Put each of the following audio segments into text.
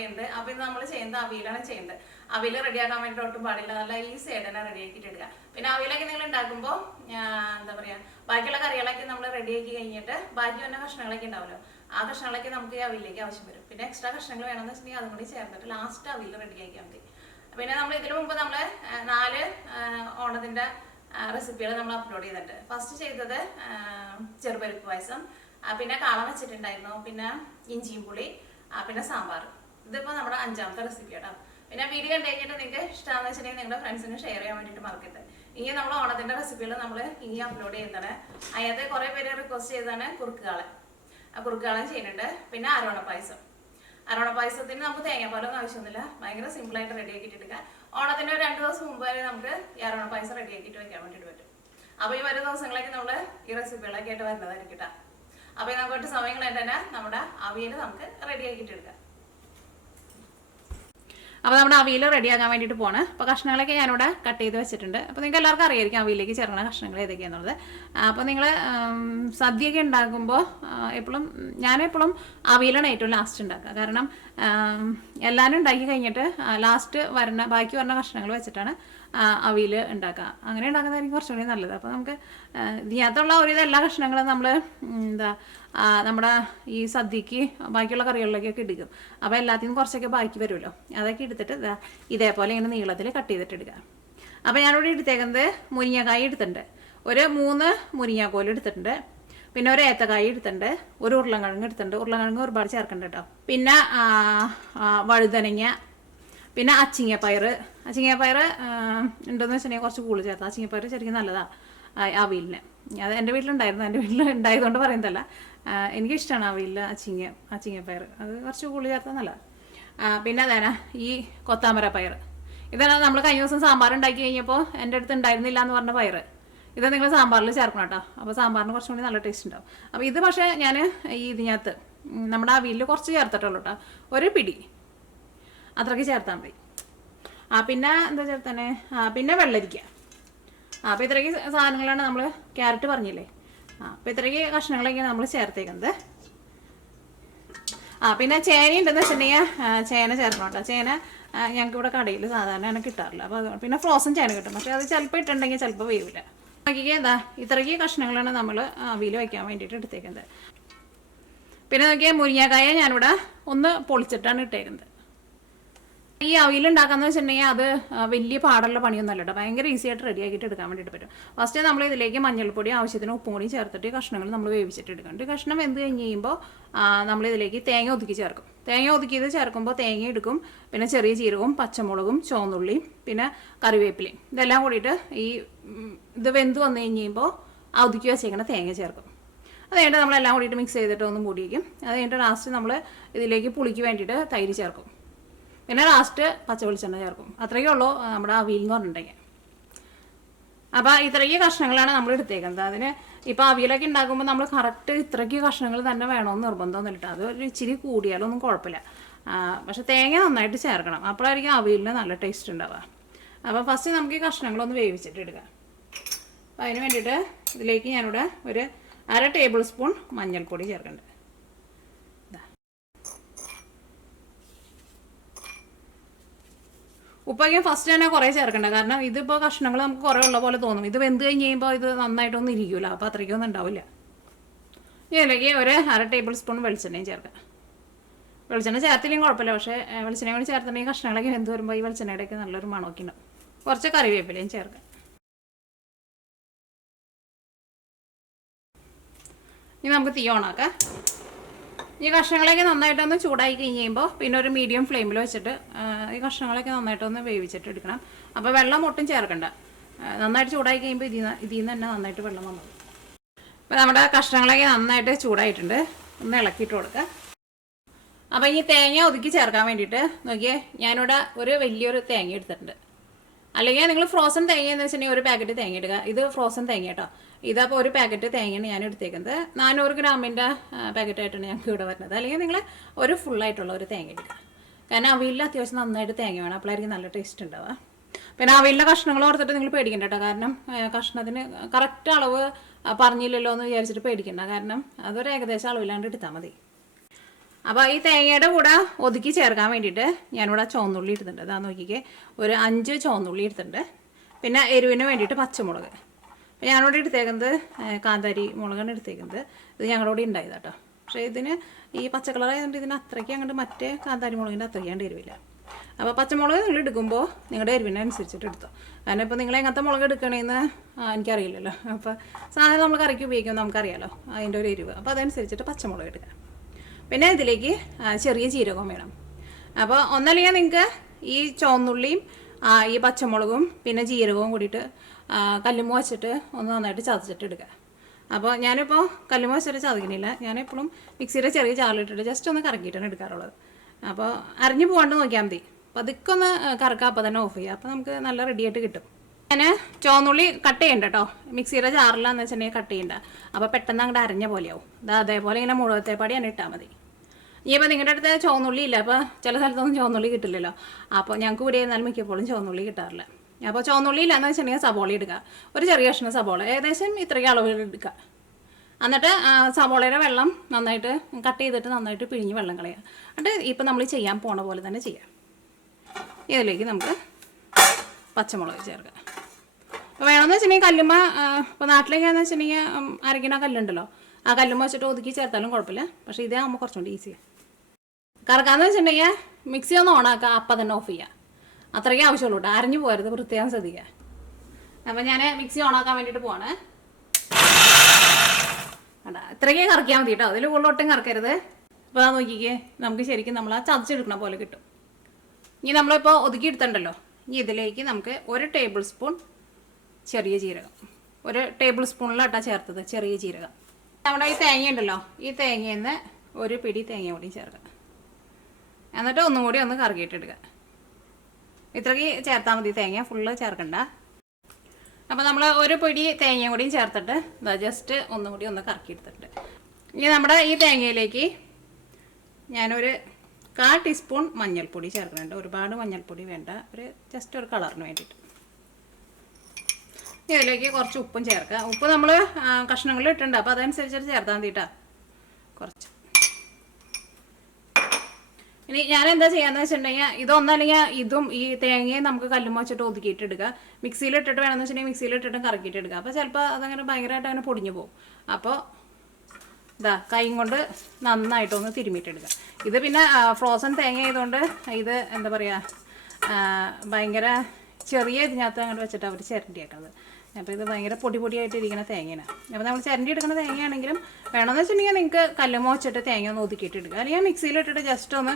ചെയ്യുന്നത്. അപ്പോൾ ഇത് നമ്മൾ ചെയ്യുന്നത് അവിയലാണ് ചെയ്യുന്നത്. അവിയൽ റെഡിയാക്കാൻ വേണ്ടിയിട്ട് ഒട്ടും പാടില്ല, നല്ല ഈസി ആയിട്ട് തന്നെ റെഡിയാക്കിയിട്ട് എടുക്കുക. പിന്നെ അവിയലൊക്കെ നിങ്ങൾ ഉണ്ടാക്കുമ്പോൾ എന്താ പറയുക, ബാക്കിയുള്ള കറികളൊക്കെ നമ്മൾ റെഡിയാക്കി കഴിഞ്ഞിട്ട് ബാക്കി വന്ന കഷ്ണങ്ങളൊക്കെ ഉണ്ടാവുമല്ലോ, ആ കഷ്ണങ്ങളൊക്കെ നമുക്ക് ഈ അവിയലിലേക്ക് ആവശ്യം വരും. പിന്നെ എക്സ്ട്രാ കഷ്ണങ്ങൾ വേണമെന്ന് വെച്ചിട്ടുണ്ടെങ്കിൽ അതും കൂടി ചേർത്തിട്ട് ലാസ്റ്റ് അവിയൽ റെഡിയാക്കിയാൽ മതി. പിന്നെ നമ്മൾ ഇതിനു മുമ്പ് നമ്മൾ 4 ഓണത്തിൻ്റെ റെസിപ്പികൾ നമ്മൾ അപ്ലോഡ് ചെയ്തിട്ടുണ്ട്. ഫസ്റ്റ് ചെയ്തത് ചെറുപരിപ്പ് പായസം, പിന്നെ കാളം വെച്ചിട്ടുണ്ടായിരുന്നു, പിന്നെ ഇഞ്ചിയും പുളി, പിന്നെ സാമ്പാർ. ഇതിപ്പോൾ നമ്മുടെ 5ാമത്തെ റെസിപ്പി കേട്ടോ. പിന്നെ വീഡിയോ കണ്ടു കഴിഞ്ഞിട്ട് നിങ്ങൾക്ക് ഇഷ്ടമാണെന്ന് വെച്ചിട്ടുണ്ടെങ്കിൽ നിങ്ങളുടെ ഫ്രണ്ട്സിന് ഷെയർ ചെയ്യാൻ വേണ്ടിയിട്ട് മറക്കരുത്. ഇനി നമ്മൾ ഓണത്തിൻ്റെ റെസിപ്പികൾ നമ്മൾ ഇനി അപ്ലോഡ് ചെയ്യുന്നതാണ്. അതിനകത്ത് കുറേ പേര് റിക്വസ്റ്റ് ചെയ്താണ് കുറുക്കുകാളൻ ചെയ്യുന്നുണ്ട്. പിന്നെ അരോണ പായസത്തിന് നമുക്ക് തേങ്ങാപ്പാലൊന്നും ആവശ്യമൊന്നുമില്ല, ഭയങ്കര സിമ്പിളായിട്ട് റെഡിയാക്കിയിട്ട് എടുക്കാം. ഓണത്തിന് ഒരു 2 ദിവസം മുമ്പ് വരെ നമുക്ക് ഈ അരോണ പായസം റെഡിയാക്കിയിട്ട് വെക്കാൻ വേണ്ടിയിട്ട് പറ്റും. അപ്പോൾ ഈ വരും ദിവസങ്ങളൊക്കെ നമ്മൾ ഈ റെസിപ്പികളൊക്കെ ആയിട്ട് വരുന്നതായിരിക്കും. അപ്പോൾ നമുക്ക് സമയങ്ങളായിട്ട് തന്നെ നമ്മുടെ അവിയൽ നമുക്ക് റെഡിയാക്കിയിട്ട് എടുക്കാം. അപ്പോൾ നമ്മുടെ അവിയൽ റെഡിയാക്കാൻ വേണ്ടിയിട്ട് പോകണം. അപ്പോൾ കഷ്ണങ്ങളൊക്കെ ഞാനിവിടെ കട്ട് ചെയ്ത് വെച്ചിട്ടുണ്ട്. അപ്പോൾ നിങ്ങൾക്ക് എല്ലാവർക്കും അറിയായിരിക്കും അവിയലിലേക്ക് ചേർക്കുന്ന കഷ്ണങ്ങൾ ഏതൊക്കെയാണെന്നുള്ളത്. അപ്പോൾ നിങ്ങൾ സദ്യയൊക്കെ ഉണ്ടാക്കുമ്പോൾ ഞാനെപ്പോഴും അവിയലാണ് ഏറ്റവും ലാസ്റ്റ് ഉണ്ടാക്കുക. കാരണം എല്ലാവരും ഉണ്ടാക്കി കഴിഞ്ഞിട്ട് ബാക്കി വരുന്ന കഷ്ണങ്ങൾ വെച്ചിട്ടാണ് അവിയൽ ഉണ്ടാക്കുക. അങ്ങനെ ഉണ്ടാക്കുന്നതായിരിക്കും കുറച്ചുകൂടി നല്ലത്. അപ്പോൾ നമുക്ക് ഇതിനകത്തുള്ള ഒരുവിധം എല്ലാ കഷ്ണങ്ങളും നമ്മൾ നമ്മുടെ ഈ സദ്യക്ക് ബാക്കിയുള്ള കറികളിലേക്കൊക്കെ എടുക്കും. അപ്പോൾ എല്ലാത്തിനും കുറച്ചൊക്കെ ബാക്കി വരുമല്ലോ, അതൊക്കെ എടുത്തിട്ട് ഇതേപോലെ ഇങ്ങനെ നീളത്തിൽ കട്ട് ചെയ്തിട്ട് എടുക്കുക. അപ്പോൾ ഞാനിവിടെ എടുത്തേക്കുന്നത് മുരിങ്ങക്കായ എടുത്തിട്ടുണ്ട്, ഒരു 3 മുരിങ്ങാക്കോൽ എടുത്തിട്ടുണ്ട്, പിന്നെ ഒരു ഏത്തക്കായ എടുത്തിട്ടുണ്ട്, ഒരു ഉരുളൻകിഴങ്ങ് എടുത്തിട്ടുണ്ട്. ഉരുളൻകിഴങ്ങ് ഒരുപാട് ചേർക്കണ്ട കേട്ടോ. പിന്നെ വഴുതനങ്ങ, പിന്നെ അച്ചിങ്ങപ്പയർ ഉണ്ടെന്ന് വെച്ചിട്ടുണ്ടെങ്കിൽ കുറച്ച് കൂടുതൽ ചേർത്താം. അച്ചിങ്ങപ്പയർ ശരിക്കും നല്ലതാണ് അവിയലിന്. അത് എൻ്റെ വീട്ടിലുണ്ടായിരുന്നു, എൻ്റെ വീട്ടിൽ ഉണ്ടായതുകൊണ്ട് പറയുന്നതല്ല, എനിക്കിഷ്ടമാണ് അവിയലിൽ അച്ചിങ്ങപ്പയർ, അത് കുറച്ച് കൂടുതൽ ചേർത്താൽ നല്ലതാണ്. പിന്നെ അതാണ് ഈ കൊത്താമര പയർ. ഇതാണ് നമ്മൾ കഴിഞ്ഞ ദിവസം സാമ്പാർ ഉണ്ടാക്കി കഴിഞ്ഞപ്പോൾ എൻ്റെ അടുത്ത് ഉണ്ടായിരുന്നില്ല എന്ന് പറഞ്ഞ പയർ. ഇത് നിങ്ങൾ സാമ്പാറിൽ ചേർക്കണം കേട്ടോ. അപ്പോൾ സാമ്പാറിന് കുറച്ചും കൂടി നല്ല ടേസ്റ്റ് ഉണ്ടാവും. അപ്പോൾ ഇത് പക്ഷേ ഞാൻ ഇതിനകത്ത് നമ്മുടെ അവിയലിൽ കുറച്ച് ചേർത്തിട്ടുള്ളൂ കേട്ടോ, ഒരു പിടി അത്രയ്ക്ക് ചേർത്താൽ മതി. പിന്നെ എന്താ ചേർത്താനെ, പിന്നെ വെള്ളരിക്ക. അപ്പോൾ ഇത്രയ്ക്ക് സാധനങ്ങളാണ് നമ്മൾ, ക്യാരറ്റ് പറഞ്ഞില്ലേ. അപ്പോൾ ഇത്രയ്ക്ക് കഷ്ണങ്ങളൊക്കെയാണ് നമ്മൾ ചേർത്തേക്കുന്നത്. പിന്നെ ചേന ഉണ്ടെന്ന് വെച്ചിട്ടുണ്ടെങ്കിൽ ചേന ചേർക്കണം കേട്ടോ. ചേന ഞങ്ങൾക്ക് ഇവിടെ കടയിൽ സാധാരണ കിട്ടാറില്ല. അപ്പോൾ അതുകൊണ്ട് പിന്നെ ഫ്രോസൺ ചേന കിട്ടും, പക്ഷേ അത് ചിലപ്പോൾ ഇട്ടുണ്ടെങ്കിൽ ചിലപ്പോൾ വേവില്ല. നോക്കിക്കേ, ഇത്രയ്ക്ക് കഷ്ണങ്ങളാണ് നമ്മൾ അവിയൽ വയ്ക്കാൻ വേണ്ടിയിട്ട് എടുത്തേക്കുന്നത്. പിന്നെ നോക്കിയാൽ മുരിങ്ങക്കായ ഞാനിവിടെ ഒന്ന് പൊളിച്ചിട്ടാണ് ഇട്ടേക്കുന്നത്. ഈ അവിയൽ ഉണ്ടാക്കാന്ന് വെച്ചിട്ടുണ്ടെങ്കിൽ അത് വലിയ പാടുള്ള പണിയൊന്നുമല്ല കേട്ടോ, ഭയങ്കര ഈസി ആയിട്ട് റെഡി ആക്കിയിട്ട് എടുക്കാൻ വേണ്ടിയിട്ട് പറ്റും. ഫസ്റ്റ് നമ്മൾ ഇതിലേക്ക് മഞ്ഞൾപ്പൊടി ആവശ്യത്തിന് ഉപ്പും കൂടി ചേർത്തിട്ട് കഷ്ണങ്ങൾ നമ്മൾ വേവിച്ചിട്ട് എടുക്കുന്നുണ്ട്. കഷ്ണം വെന്ത് കഴിഞ്ഞ് കഴിയുമ്പോൾ നമ്മളിതിലേക്ക് തേങ്ങ ഒതുക്കി ചേർക്കും. തേങ്ങ ഒതുക്കിയത് ചേർക്കുമ്പോൾ തേങ്ങ എടുക്കും, പിന്നെ ചെറിയ ജീരകവും പച്ചമുളകും ചുവന്നുള്ളിയും പിന്നെ കറിവേപ്പിലയും ഇതെല്ലാം കൂടിയിട്ട് ഇത് വെന്ത് വന്നു കഴിയുമ്പോൾ ഒതുക്കി വെച്ചേക്കുന്ന തേങ്ങ ചേർക്കും. അത് കഴിഞ്ഞിട്ട് നമ്മളെല്ലാം കൂടിയിട്ട് മിക്സ് ചെയ്തിട്ട് ഒന്ന് മൂടി വയ്ക്കും. അത് കഴിഞ്ഞിട്ട് ലാസ്റ്റ് നമ്മൾ ഇതിലേക്ക് പുളിക്ക് വേണ്ടിയിട്ട് തൈര് ചേർക്കും, പിന്നെ ലാസ്റ്റ് പച്ച വെളിച്ചെണ്ണ ചേർക്കും. അത്രയേ ഉള്ളൂ നമ്മുടെ അവിയൽ എന്ന് പറഞ്ഞിട്ടുണ്ടെങ്കിൽ. അപ്പോൾ ഇത്രയ്ക്ക് കഷ്ണങ്ങളാണ് നമ്മൾ എടുത്തേക്കുന്നത്. അതിന് ഇപ്പോൾ അവിയലൊക്കെ ഉണ്ടാക്കുമ്പോൾ നമ്മൾ കറക്റ്റ് ഇത്രയ്ക്ക് കഷ്ണങ്ങൾ തന്നെ വേണമെന്ന് നിർബന്ധമൊന്നും ഇല്ല. അത് ഒരു ഇച്ചിരി കൂടിയാലൊന്നും കുഴപ്പമില്ല. പക്ഷെ തേങ്ങ നന്നായിട്ട് ചേർക്കണം, അപ്പോഴായിരിക്കും അവിയലിന് നല്ല ടേസ്റ്റ് ഉണ്ടാവുക. അപ്പോൾ ഫസ്റ്റ് നമുക്ക് ഈ കഷ്ണങ്ങളൊന്ന് വേവിച്ചിട്ട് എടുക്കാം. അപ്പോൾ അതിന് വേണ്ടിയിട്ട് ഇതിലേക്ക് ഞാനിവിടെ ഒരു 1/2 ടേബിൾ സ്പൂൺ മഞ്ഞൾപ്പൊടി ചേർക്കുന്നുണ്ട്. ഉപ്പൊക്കെ ഫസ്റ്റ് തന്നെ കുറേ ചേർക്കണ്ട, കാരണം ഇതിപ്പോൾ കഷ്ണങ്ങൾ നമുക്ക് കുറേ ഉള്ള പോലെ തോന്നും. ഇത് വെന്ത് കഴിഞ്ഞ് കഴിയുമ്പോൾ ഇത് നന്നായിട്ടൊന്നും ഇരിക്കില്ല, അപ്പോൾ അത്രയ്ക്കൊന്നും ഉണ്ടാവില്ല. ഇതിലേക്ക് ഒരു 1/2 ടേബിൾ സ്പൂൺ വെളിച്ചെണ്ണയും ചേർക്കാം. വെളിച്ചെണ്ണ ചേർത്തില്ലെങ്കിൽ കുഴപ്പമില്ല, പക്ഷേ വെളിച്ചെണ്ണ കൂടി ചേർത്തിട്ടുണ്ടെങ്കിൽ കഷ്ണങ്ങളൊക്കെ വെന്ത് വരുമ്പോൾ ഈ വെളിച്ചെണ്ണയുടെയൊക്കെ നല്ലൊരു മണമൊക്കെ ഉണ്ടാവും. കുറച്ച് കറിവേപ്പിലയും ചേർക്കാം. ഇനി നമുക്ക് തീ ഓണാക്കാം. ഈ കഷ്ണങ്ങളൊക്കെ നന്നായിട്ടൊന്ന് ചൂടായി കഴിഞ്ഞ് കഴിയുമ്പോൾ പിന്നെ ഒരു മീഡിയം ഫ്ലെയിമിൽ വെച്ചിട്ട് ഈ കഷ്ണങ്ങളൊക്കെ നന്നായിട്ടൊന്ന് വേവിച്ചിട്ട് എടുക്കണം. അപ്പോൾ വെള്ളം ഒട്ടും ചേർക്കണ്ട, നന്നായിട്ട് ചൂടായി കഴിയുമ്പോൾ ഇതിൽ നിന്ന് തന്നെ നന്നായിട്ട് വെള്ളം വന്നു. അപ്പോൾ നമ്മുടെ കഷ്ണങ്ങളൊക്കെ നന്നായിട്ട് ചൂടായിട്ടുണ്ട്, ഒന്ന് ഇളക്കിയിട്ട് കൊടുക്കുക. അപ്പോൾ ഈ തേങ്ങ ഒതുക്കി ചേർക്കാൻ വേണ്ടിയിട്ട് നോക്കിയേ, ഞാനിവിടെ ഒരു വലിയൊരു തേങ്ങ എടുത്തിട്ടുണ്ട്. അല്ലെങ്കിൽ നിങ്ങൾ ഫ്രോസൺ തേങ്ങ എന്ന് വെച്ചിട്ടുണ്ടെങ്കിൽ ഒരു പാക്കറ്റ് തേങ്ങ എടുക്കുക. ഇത് ഫ്രോസൺ തേങ്ങ കേട്ടോ. ഇതപ്പോൾ ഒരു പാക്കറ്റ് തേങ്ങയാണ് ഞാൻ എടുത്തേക്കുന്നത്. 400 ഗ്രാമിൻ്റെ പാക്കറ്റായിട്ടാണ് ഞങ്ങൾക്ക് ഇവിടെ വരുന്നത്. അല്ലെങ്കിൽ നിങ്ങൾ ഒരു ഫുള്ളായിട്ടുള്ള ഒരു തേങ്ങ എടുക്കുക. കാരണം അവിയലിൽ അത്യാവശ്യം നന്നായിട്ട് തേങ്ങ വേണം, അപ്പോഴായിരിക്കും നല്ല ടേസ്റ്റ് ഉണ്ടാവുക. പിന്നെ അവിയലിൻ്റെ കഷ്ണങ്ങൾ ഓർത്തിട്ട് നിങ്ങൾ പേടിക്കണ്ട കേട്ടോ, കാരണം കഷ്ണത്തിന് കറക്റ്റ് അളവ് പറഞ്ഞില്ലല്ലോ എന്ന് വിചാരിച്ചിട്ട് പേടിക്കണ്ട, കാരണം അതൊരു ഏകദേശം അളവില്ലാണ്ട് എടുത്താൽ മതി. അപ്പോൾ ഈ തേങ്ങയുടെ കൂടെ ഒതുക്കി ചേർക്കാൻ വേണ്ടിയിട്ട് ഞാനിവിടെ ചുവന്നുള്ളി എടുത്തിട്ടുണ്ട്. അതാ നോക്കിക്കേ, ഒരു 5 ചുവന്നുള്ളി എടുത്തിട്ടുണ്ട്. പിന്നെ എരിവിന് വേണ്ടിയിട്ട് പച്ചമുളക്. അപ്പോൾ ഞാനിവിടെ എടുത്തേക്കുന്നത് കാന്താരി മുളകാണ് എടുത്തേക്കുന്നത്. ഇത് ഞങ്ങളുടെ ഉണ്ടായത് കേട്ടോ. പക്ഷേ ഇതിന് ഈ പച്ച കളറായതുകൊണ്ട് ഇതിന് അത്രയ്ക്ക് അങ്ങോട്ട് മറ്റേ കാന്താരി മുളകിൻ്റെ അത്രയ്ക്കാണ്ട് എരിവില്ല. അപ്പോൾ പച്ചമുളക് നിങ്ങൾ എടുക്കുമ്പോൾ നിങ്ങളുടെ എരിവിനനുസരിച്ചിട്ട് എടുത്തോ. കാരണം ഇപ്പോൾ നിങ്ങൾ എങ്ങനത്തെ മുളക് എടുക്കണമെന്ന് എനിക്കറിയില്ലല്ലോ. അപ്പോൾ സാധനം നമ്മൾ കറിക്ക് ഉപയോഗിക്കുമ്പോൾ നമുക്കറിയാമല്ലോ അതിൻ്റെ ഒരു എരിവ്. അപ്പോൾ അതനുസരിച്ചിട്ട് പച്ചമുളക് എടുക്കുക. പിന്നെ ഇതിലേക്ക് ചെറിയ ജീരകവും വേണം. അപ്പോൾ ഒന്നല്ലെങ്കിൽ നിങ്ങൾക്ക് ഈ ചുവന്നുള്ളിയും ഈ പച്ചമുളകും പിന്നെ ജീരകവും കൂടിയിട്ട് കല്ലുമ്മ വെച്ചിട്ട് ഒന്ന് നന്നായിട്ട് ചതച്ചിട്ട് എടുക്കുക. അപ്പോൾ ഞാനിപ്പോൾ കല്ലുമ്മ വെച്ചിട്ട് ചതക്കണില്ല. ഞാനെപ്പോഴും മിക്സിയുടെ ചെറിയ ചാറിലിട്ടിട്ട് ജസ്റ്റ് ഒന്ന് കറക്കിയിട്ടാണ് എടുക്കാറുള്ളത്. അപ്പോൾ അരിഞ്ഞു പോകാണ്ട് നോക്കിയാൽ മതി. അപ്പോൾ അതൊക്കെ ഒന്ന് കറക്കുക, അപ്പോൾ തന്നെ ഓഫ് ചെയ്യുക. അപ്പോൾ നമുക്ക് നല്ല റെഡിയായിട്ട് കിട്ടും. ഞാൻ ചുവന്നുള്ളി കട്ട് ചെയ്യണ്ട കേട്ടോ. മിക്സിയുടെ ജാറിലാന്ന് വെച്ചിട്ടുണ്ടെങ്കിൽ കട്ട് ചെയ്യണ്ട. അപ്പോൾ പെട്ടെന്ന് അങ്ങോട്ട് അരഞ്ഞ പോലെയാവും. അതേപോലെ ഇങ്ങനെ മുഴുവത്തേപ്പാടി തന്നെ ഇട്ടാൽ മതി. ഇനിയിപ്പോൾ നിങ്ങളുടെ അടുത്ത് ചുവന്നുള്ളി ഇല്ല, അപ്പോൾ ചില സ്ഥലത്തൊന്നും ചുവന്നുള്ളി കിട്ടില്ലല്ലോ. അപ്പോൾ ഞങ്ങൾക്ക് ഇവിടെ ഇരുന്നാലും മിക്കപ്പോഴും ചുവന്നുള്ളി കിട്ടാറില്ല. അപ്പോൾ ചുവന്നുള്ളി ഇല്ലയെന്ന് വെച്ചിട്ടുണ്ടെങ്കിൽ സബോള എടുക്കുക. ഒരു ചെറിയ കഷ്ണം സബോള, ഏകദേശം ഇത്രയ്ക്ക് അളവിൽ എടുക്കുക. എന്നിട്ട് സബോളയുടെ വെള്ളം നന്നായിട്ട് കട്ട് ചെയ്തിട്ട് നന്നായിട്ട് പിഴിഞ്ഞ് വെള്ളം കളയുക. എന്നിട്ട് ഇപ്പോൾ നമ്മൾ ചെയ്യാൻ പോണ പോലെ തന്നെ ചെയ്യാം. ഇതിലേക്ക് നമുക്ക് പച്ചമുളക് ചേർക്കുക. അപ്പോൾ വേണമെന്ന് വെച്ചിട്ടുണ്ടെങ്കിൽ കല്ലുമ്മ, ഇപ്പോൾ നാട്ടിലേക്കാന്ന് വെച്ചിട്ടുണ്ടെങ്കിൽ അരയ്ക്കണ കല്ലുണ്ടല്ലോ, ആ കല്ലുമ്മ വെച്ചിട്ട് ഒതുക്കി ചേർത്താലും കുഴപ്പമില്ല. പക്ഷേ ഇതാകുമ്പോൾ കുറച്ചുകൂടി ഈസിയാണ്. കറക്കാമെന്ന് വെച്ചിട്ടുണ്ടെങ്കിൽ മിക്സി ഒന്ന് ഓണാക്കുക, അപ്പം തന്നെ ഓഫ് ചെയ്യുക. അത്രയ്ക്ക് ആവശ്യമുള്ളൂ കേട്ടോ. അരഞ്ഞു പോകരുത്, പ്രത്യേകം ശ്രദ്ധിക്കുക. അപ്പോൾ ഞാൻ മിക്സി ഓണാക്കാൻ വേണ്ടിയിട്ട് പോവാണ്. അതാ ഇത്രയ്ക്ക് കറക്കിയാൽ മതി കേട്ടോ, അതിൽ കൂടുതലൊട്ടും കറക്കരുത്. അപ്പോൾ അത് നോക്കിക്കേ, നമുക്ക് ശരിക്കും നമ്മൾ ആ ചതച്ചെടുക്കണ പോലെ കിട്ടും. ഇനി നമ്മളിപ്പോൾ ഒതുക്കി എടുത്തിട്ടുണ്ടല്ലോ, ഇനി ഇതിലേക്ക് നമുക്ക് 1 ടേബിൾ സ്പൂൺ ചെറിയ ജീരകം, 1 ടേബിൾ സ്പൂണിലാട്ടാ ചേർത്തത് ചെറിയ ജീരകം. നമ്മുടെ ഈ തേങ്ങ ഉണ്ടല്ലോ, ഈ തേങ്ങയിൽ നിന്ന് 1 പിടി തേങ്ങ കൂടി ചേർക്കുക. എന്നിട്ട് ഒന്നും കൂടി ഒന്ന് കറക്കിയിട്ടെടുക്കുക. ഇത്രയ്ക്ക് ചേർത്താൽ മതി, തേങ്ങ ഫുള്ള് ചേർക്കണ്ട. അപ്പോൾ നമ്മൾ 1 പിടി തേങ്ങയും കൂടിയും ചേർത്തിട്ട് ജസ്റ്റ് ഒന്നും കൂടി ഒന്ന് കറക്കിയെടുത്തിട്ട് ഇനി നമ്മുടെ ഈ തേങ്ങയിലേക്ക് ഞാനൊരു 1/4 ടീസ്പൂൺ മഞ്ഞൾപ്പൊടി ചേർക്കുന്നുണ്ട്. ഒരുപാട് മഞ്ഞൾപ്പൊടി വേണ്ട, ജസ്റ്റ് ഒരു കളറിന് വേണ്ടിയിട്ട്. ഇതിലേക്ക് കുറച്ച് ഉപ്പും ചേർക്കുക. ഉപ്പ് നമ്മൾ കഷ്ണങ്ങളിൽ ഇട്ടിട്ടുണ്ട്, അപ്പോൾ അതനുസരിച്ചിട്ട് ചേർത്താൽ മതിട്ടാ കുറച്ച്. ഇനി ഞാൻ എന്താ ചെയ്യാന്ന് വെച്ചിട്ടുണ്ടെങ്കിൽ ഇതൊന്നല്ലെങ്കിൽ ഇതും ഈ തേങ്ങയും നമുക്ക് കല്ലുമ്മ വെച്ചിട്ട് ഒതുക്കിയിട്ട് എടുക്കുക. മിക്സിയിലിട്ടിട്ട് വേണമെന്ന് വെച്ചിട്ടുണ്ടെങ്കിൽ മിക്സിയിലിട്ടിട്ടും കറക്കിയിട്ട് എടുക്കുക. അപ്പോൾ ചിലപ്പോൾ അതങ്ങനെ ഭയങ്കരമായിട്ട് അങ്ങനെ പൊടിഞ്ഞു പോകും. അപ്പോൾ ഇതാ കൈ കൊണ്ട് നന്നായിട്ടൊന്ന് തിരുമ്മിയിട്ടെടുക്കുക. ഇത് പിന്നെ ഫ്രോസൺ തേങ്ങ ആയതുകൊണ്ട് ഇത് എന്താ പറയുക, ഭയങ്കര ചെറിയ ഇതിനകത്ത് അങ്ങോട്ട് വെച്ചിട്ട് അവർ ചിരണ്ടിയാക്കുന്നത്. അപ്പോൾ ഇത് ഭയങ്കര പൊടിയായിട്ട് ഇരിക്കുന്ന തേങ്ങയാണ്. അപ്പോൾ നമ്മൾ ചിരണ്ടി എടുക്കുന്ന തേങ്ങയാണെങ്കിലും വേണമെന്ന് വെച്ചിട്ടുണ്ടെങ്കിൽ നിങ്ങൾക്ക് കല്ലുമ്മ വെച്ചിട്ട് തേങ്ങ ഒന്ന് ഒതുക്കിയിട്ട് എടുക്കുക. അല്ലെങ്കിൽ മിക്സിയിലിട്ടിട്ട് ജസ്റ്റ് ഒന്ന്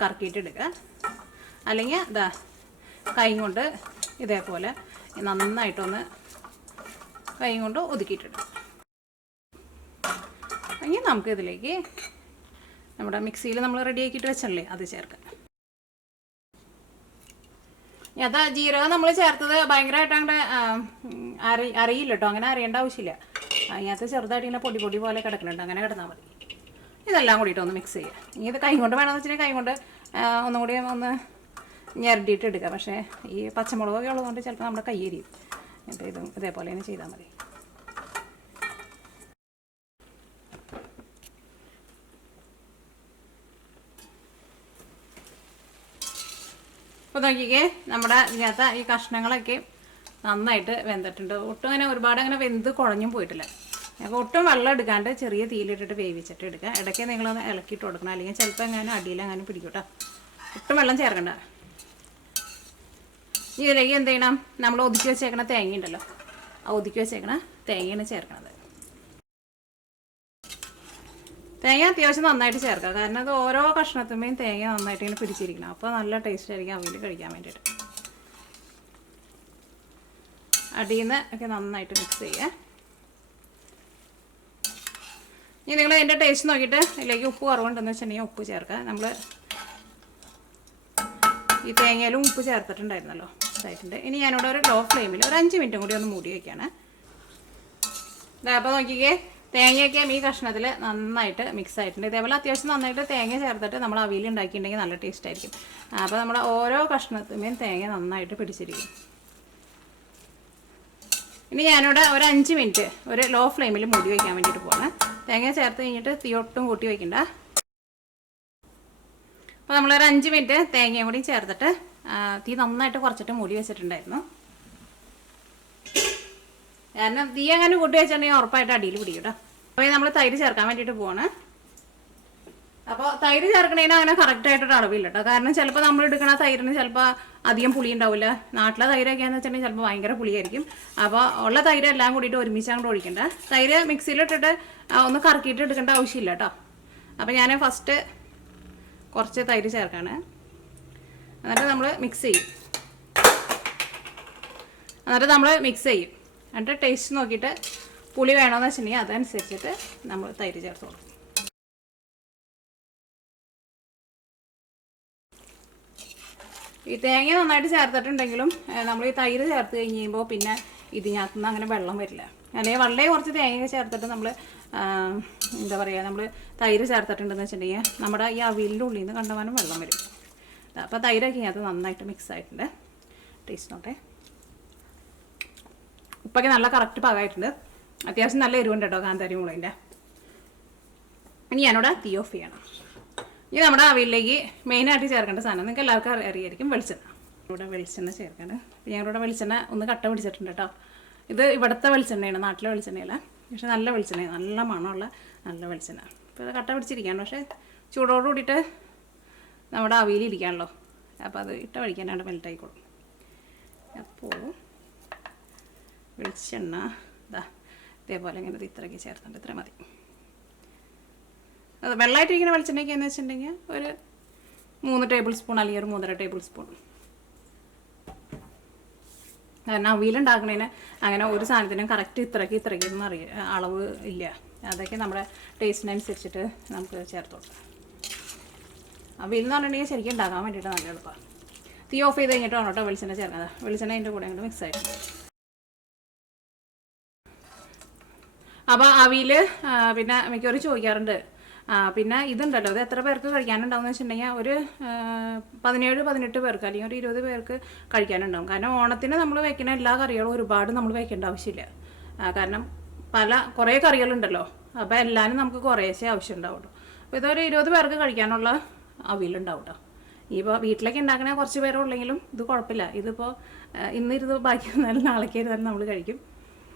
കറക്കിയിട്ട് എടുക്കുക. അല്ലെങ്കിൽ ഇതാ കൈ കൊണ്ട് ഇതേപോലെ നന്നായിട്ടൊന്ന് കൈ കൊണ്ട് ഒതുക്കിയിട്ടിടുക. ഇനി നമുക്ക് ഇതിലേക്ക് നമ്മുടെ മിക്സിയിൽ നമ്മൾ റെഡിയാക്കിയിട്ട് വെച്ചല്ലേ അത് ചേർക്കാം. അത് ജീരകം നമ്മൾ ചേർത്തത് ഭയങ്കരമായിട്ട് അങ്ങോട്ട് അറിയില്ല കേട്ടോ, അങ്ങനെ അറിയേണ്ട ആവശ്യമില്ല. അതിനകത്ത് ചെറുതായിട്ട് ഇങ്ങനെ പൊടി പോലെ കിടക്കുന്നുണ്ട്, അങ്ങനെ കിടന്നാൽ മതി. ഇതെല്ലാം കൂടിയിട്ട് ഒന്ന് മിക്സ് ചെയ്യുക. ഇനി ഇത് കൈ കൊണ്ട് വേണമെന്ന് വെച്ചിട്ടുണ്ടെങ്കിൽ കൈ കൊണ്ട് ഒന്നും കൂടി ഒന്ന് ഞെരടിയിട്ട് എടുക്കുക. പക്ഷേ ഈ പച്ചമുളകൊക്കെ ഉള്ളതുകൊണ്ട് ചിലപ്പോൾ നമ്മുടെ കൈ എരിയും. അപ്പോൾ ഇതും ഇതേപോലെ തന്നെ ചെയ്താൽ മതി. അപ്പോൾ നോക്കിക്കേ, നമ്മുടെ ഇതിനകത്ത് ഈ കഷ്ണങ്ങളൊക്കെ നന്നായിട്ട് വെന്തിട്ടുണ്ട്. ഒട്ടും അങ്ങനെ ഒരുപാട് അങ്ങനെ വെന്ത് കുഴഞ്ഞും പോയിട്ടില്ല. അപ്പോൾ ഒട്ടും വെള്ളം എടുക്കാണ്ട് ചെറിയ തീയിലിട്ടിട്ട് വേവിച്ചിട്ട് എടുക്കുക. ഇടയ്ക്ക് നിങ്ങളൊന്ന് ഇളക്കിയിട്ട് കൊടുക്കണം, അല്ലെങ്കിൽ ചിലപ്പോൾ എങ്ങനെ അടിയിലെങ്ങനെ പിടിക്കും കേട്ടോ. ഒട്ടും വെള്ളം ചേർക്കണ്ട. ഇതിലേക്ക് എന്ത് ചെയ്യണം, നമ്മൾ ഒതുക്കി വെച്ചേക്കണ തേങ്ങ ഉണ്ടല്ലോ, ആ ഒതുക്കി വെച്ചേക്കണ തേങ്ങയാണ് ചേർക്കണത്. തേങ്ങ അത്യാവശ്യം നന്നായിട്ട് ചേർക്കുക, കാരണം അത് ഓരോ കഷ്ണത്തുമ്മേയും തേങ്ങ നന്നായിട്ട് ഇങ്ങനെ പിടിച്ചിരിക്കണം. അപ്പോൾ നല്ല ടേസ്റ്റ് ആയിരിക്കും അവിയൽ കഴിക്കാൻ വേണ്ടിയിട്ട്. അടിയിൽ നിന്ന് ഒക്കെ നന്നായിട്ട് മിക്സ് ചെയ്യുക. ഇനി നിങ്ങൾ അതിൻ്റെ ടേസ്റ്റ് നോക്കിയിട്ട് ഇതിലേക്ക് ഉപ്പ് കുറവുണ്ടെന്ന് വെച്ചിട്ടുണ്ടെങ്കിൽ ഉപ്പ് ചേർക്കുക. നമ്മൾ ഈ തേങ്ങയിലും ഉപ്പ് ചേർത്തിട്ടുണ്ടായിരുന്നല്ലോ, ഇതായിട്ടുണ്ട്. ഇനി ഞാനിവിടെ ഒരു ലോ ഫ്ലെയിമിൽ ഒരു 5 മിനിറ്റും കൂടി ഒന്ന് മൂടി വയ്ക്കുകയാണ്. അപ്പോൾ നോക്കിക്കേ, തേങ്ങയൊക്കെ ഈ കഷ്ണത്തിൽ നന്നായിട്ട് മിക്സ് ആയിട്ടുണ്ട്. ഇതേപോലെ അത്യാവശ്യം നന്നായിട്ട് തേങ്ങ ചേർത്തിട്ട് നമ്മൾ അവിയൽ ഉണ്ടാക്കിയിട്ടുണ്ടെങ്കിൽ നല്ല ടേസ്റ്റ് ആയിരിക്കും. അപ്പോൾ നമ്മുടെ ഓരോ കഷ്ണത്തുമേയും തേങ്ങ നന്നായിട്ട് പിടിച്ചിരിക്കും. ഇനി ഞാനിവിടെ ഒരു 5 മിനിറ്റ് ഒരു ലോ ഫ്ലെയിമിൽ മൂടി വയ്ക്കാൻ വേണ്ടിയിട്ട് പോവാണ്. തേങ്ങ ചേർത്ത് കഴിഞ്ഞിട്ട് തീ ഒട്ടും കൂട്ടി വയ്ക്കണ്ട. അപ്പോൾ നമ്മളൊരു 5 മിനിറ്റ് തേങ്ങയും കൂടി ചേർത്തിട്ട് തീ നന്നായിട്ട് കുറച്ചിട്ട് മൂടി വെച്ചിട്ടുണ്ടായിരുന്നു. കാരണം തീ അങ്ങനെ കൂട്ടി വെച്ചിട്ടുണ്ടെങ്കിൽ ഉറപ്പായിട്ട് അടിയിൽ പിടിക്കും കേട്ടോ. അപ്പോൾ നമ്മൾ തൈര് ചേർക്കാൻ വേണ്ടിയിട്ട് പോവാണ്. അപ്പോൾ തൈര് ചേർക്കണേന് അങ്ങനെ കറക്റ്റായിട്ടൊരു അളവില്ല കേട്ടോ. കാരണം ചിലപ്പോൾ നമ്മൾ എടുക്കുന്ന തൈരിന് ചിലപ്പോൾ അധികം പുളി ഉണ്ടാവില്ല. നാട്ടിലെ തൈരൊക്കെയാണെന്ന് വെച്ചിട്ടുണ്ടെങ്കിൽ ചിലപ്പോൾ ഭയങ്കര പുളിയായിരിക്കും. അപ്പോൾ ഉള്ള തൈര് എല്ലാം കൂടിയിട്ട് ഒരുമിച്ച് അങ്ങോട്ട് ഒഴിക്കണ്ട. തൈര് മിക്സിയിലിട്ടിട്ട് ഒന്ന് കറക്കിയിട്ട് എടുക്കേണ്ട ആവശ്യമില്ല കേട്ടോ. അപ്പോൾ ഞാൻ ഫസ്റ്റ് കുറച്ച് തൈര് ചേർക്കാണ്. എന്നിട്ട് നമ്മൾ മിക്സ് ചെയ്യും. എന്നിട്ട് ടേസ്റ്റ് നോക്കിയിട്ട് പുളി വേണമെന്ന് വെച്ചിട്ടുണ്ടെങ്കിൽ അതനുസരിച്ചിട്ട് നമ്മൾ തൈര് ചേർത്ത് കൊടുക്കും. ഈ തേങ്ങ നന്നായിട്ട് ചേർത്തിട്ടുണ്ടെങ്കിലും നമ്മൾ ഈ തൈര് ചേർത്ത് കഴിഞ്ഞ് കഴിയുമ്പോൾ പിന്നെ ഇതിനകത്തുനിന്ന് അങ്ങനെ വെള്ളം വരില്ല. അല്ലെങ്കിൽ വളരെ കുറച്ച് തേങ്ങ ചേർത്തിട്ട് നമ്മൾ എന്താ പറയുക, നമ്മൾ തൈര് ചേർത്തിട്ടുണ്ടെന്ന് വെച്ചിട്ടുണ്ടെങ്കിൽ നമ്മുടെ ഈ അവിയലിൻ്റെ ഉള്ളിൽ നിന്ന് കണ്ടമാനം വെള്ളം വരും. അപ്പോൾ തൈരൊക്കെ ഇതിനകത്ത് നന്നായിട്ട് മിക്സ് ആയിട്ടുണ്ട്. ടേസ്റ്റ് നോട്ടെ. ഉപ്പൊക്കെ നല്ല കറക്റ്റ് പാകമായിട്ടുണ്ട്. അത്യാവശ്യം നല്ല എരിവുണ്ട് കേട്ടോ കാന്താരി മുളകിൻ്റെ. ഇനി ഞാനിവിടെ തീ ഓഫ് ചെയ്യണം. ഇനി നമ്മുടെ അവിയലിലേക്ക് മെയിനായിട്ട് ചേർക്കേണ്ട സാധനം നിങ്ങൾക്ക് എല്ലാവർക്കും അറിയായിരിക്കും, വെളിച്ചെണ്ണ. ഇവിടെ വെളിച്ചെണ്ണ ചേർക്കാണ്. അപ്പോൾ ഞങ്ങളിവിടെ വെളിച്ചെണ്ണ ഒന്ന് കട്ട പിടിച്ചിട്ടുണ്ട് കേട്ടോ. ഇത് ഇവിടുത്തെ വെളിച്ചെണ്ണയാണ്, നാട്ടിലെ വെളിച്ചെണ്ണയല്ല. പക്ഷെ നല്ല വെളിച്ചെണ്ണയാണ്, നല്ല മണമുള്ള നല്ല വെളിച്ചെണ്ണ. അപ്പോൾ ഇത് കട്ട പിടിച്ചിരിക്കുകയാണ്. പക്ഷേ ചൂടോട് കൂടിയിട്ട് നമ്മുടെ അവിയലിരിക്കുകയാണല്ലോ. അപ്പോൾ അത് ഇട്ട വഴിക്കാനായിട്ട് മെൽറ്റായിക്കോളും. അപ്പോൾ വെളിച്ചെണ്ണ ഇതേപോലെ ഇങ്ങനെ ഇത്രയ്ക്ക് ചേർത്തിട്ടുണ്ട്. ഇത്ര മതി. അത് വെള്ളമായിട്ടിരിക്കുന്ന വെളിച്ചെണ്ണയ്ക്ക് എന്ന് വെച്ചിട്ടുണ്ടെങ്കിൽ ഒരു 3 ടേബിൾ സ്പൂൺ അല്ലെങ്കിൽ ഒരു 3.5 ടേബിൾ സ്പൂൺ. കാരണം അവിയലുണ്ടാക്കണതിന് അങ്ങനെ ഒരു സാധനത്തിനും കറക്റ്റ് ഇത്രയ്ക്കൊന്നും അളവ് ഇല്ല. അതൊക്കെ നമ്മുടെ ടേസ്റ്റിനനുസരിച്ചിട്ട് നമുക്ക് ചേർത്ത് കൊടുക്കാം. അവിയൽ എന്ന് പറഞ്ഞിട്ടുണ്ടെങ്കിൽ ശരിക്കും ഉണ്ടാക്കാൻ വേണ്ടിയിട്ട് നല്ല എളുപ്പമാണ്. തീ ഓഫ് ചെയ്ത് കഴിഞ്ഞിട്ട് വേണം കേട്ടോ വെളിച്ചെണ്ണ ചേർക്കുന്നത്. വെളിച്ചെണ്ണ അതിൻ്റെ കൂടെ അങ്ങോട്ട് മിക്സ് ആയിട്ട്. അപ്പോൾ അവിയൽ പിന്നെ മിക്കവരും ചോദിക്കാറുണ്ട്, പിന്നെ ഇതുണ്ടല്ലോ, ഇത് എത്ര പേർക്ക് കഴിക്കാനുണ്ടാവുമെന്ന് വെച്ചിട്ടുണ്ടെങ്കിൽ ഒരു 17-18 പേർക്ക് അല്ലെങ്കിൽ ഒരു 20 പേർക്ക് കഴിക്കാനുണ്ടാവും. കാരണം ഓണത്തിന് നമ്മൾ വയ്ക്കുന്ന എല്ലാ കറികളും ഒരുപാട് നമ്മൾ വയ്ക്കേണ്ട ആവശ്യമില്ല. കാരണം കുറേ കറികളുണ്ടല്ലോ. അപ്പോൾ എല്ലാവരും നമുക്ക് കുറേശ്ശേ ആവശ്യം ഉണ്ടാവുള്ളൂ. അപ്പോൾ ഇതൊരു 20 പേർക്ക് കഴിക്കാനുള്ള അവിയലുണ്ടാവും കേട്ടോ. ഇപ്പോൾ വീട്ടിലേക്ക് ഉണ്ടാക്കണ കുറച്ച് പേരുള്ളെങ്കിലും ഇത് കുഴപ്പമില്ല. ഇതിപ്പോൾ ഇന്നിരുന്ന് ബാക്കി വന്നാലും നാളേക്ക് ഇരുന്നാലും നമ്മൾ കഴിക്കും.